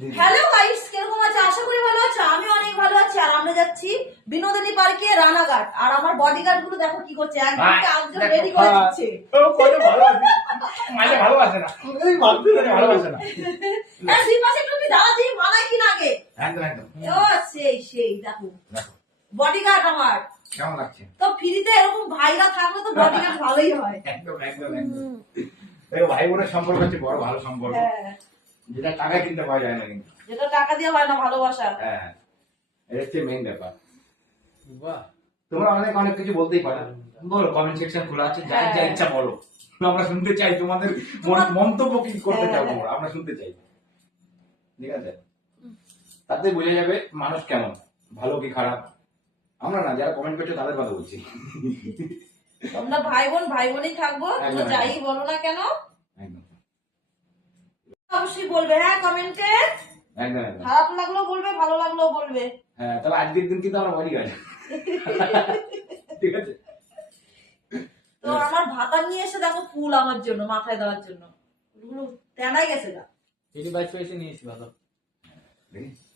Hello guys, কিরকম আছে? আশা করি ভালো আছো। আমি অনেক ভালো আছি। আর আমরা যাচ্ছি বিনোদিনী পার্কে রানাঘাট। আর আমার বডিগার্ড গুলো দেখো কি করছে, একদম রেডি করে দিচ্ছে। ভালোবাসে না ভালোবাসে না। হ্যাঁ, দুই পাশে একটু দাঁড়া দিয়ে মানাই কিনা আগে। একদম একদম। ও সেই দেখো বডিগার্ড আমার কেমন লাগছে? তো ফ্রিতে এরকম ভাইরা থাকলে তো বডিগার্ড ভালোই হয়। একদম একদম একদম। দেখো ভাই বোনের সম্পর্ক হচ্ছে বড় ভালো সম্পর্ক, হ্যাঁ, যেটা টাকায় কিনতে পাওয়া যায় না কিন্তু। যেটা টাকা দিয়ে হয় না ভালোবাসা। হ্যাঁ, এটা হচ্ছে মেইন ব্যাপার। বাহ, তোমরা অনেক অনেক কিছু বলতেই পারো, বলো, কমেন্ট সেকশন খোলা আছে, যা যা ইচ্ছা বলো, আমরা শুনতে চাই। তোমাদের মন্তব্য কি করতে চাও তোমরা, আমরা শুনতে চাই। ঠিক আছে, তাতে বোঝা যাবে মানুষ কেমন, ভালো কি খারাপ। আমরা না, যারা কমেন্ট করছো তাদের কথা বলছি। তোমরা ভাই বোনই থাকবো, তো একদম, যাই বলো না কেন একদম অবশ্যই বলবে। হ্যাঁ, কমেন্টে একদম একদম। খারাপ লাগলেও বলবে, ভালো লাগলেও বলবে। হ্যাঁ, তবে আজকের দিন কিন্তু আমরা বলি গেছে। ঠিক আছে। তো আমার ভাতা নিয়ে এসে দেখো ফুল আমার জন্য, মাথায় দেওয়ার জন্য। ফুলগুলো তেনাই গেছে না। এটি বাইশ পয়সা নিয়েছি ভালো। দেখি।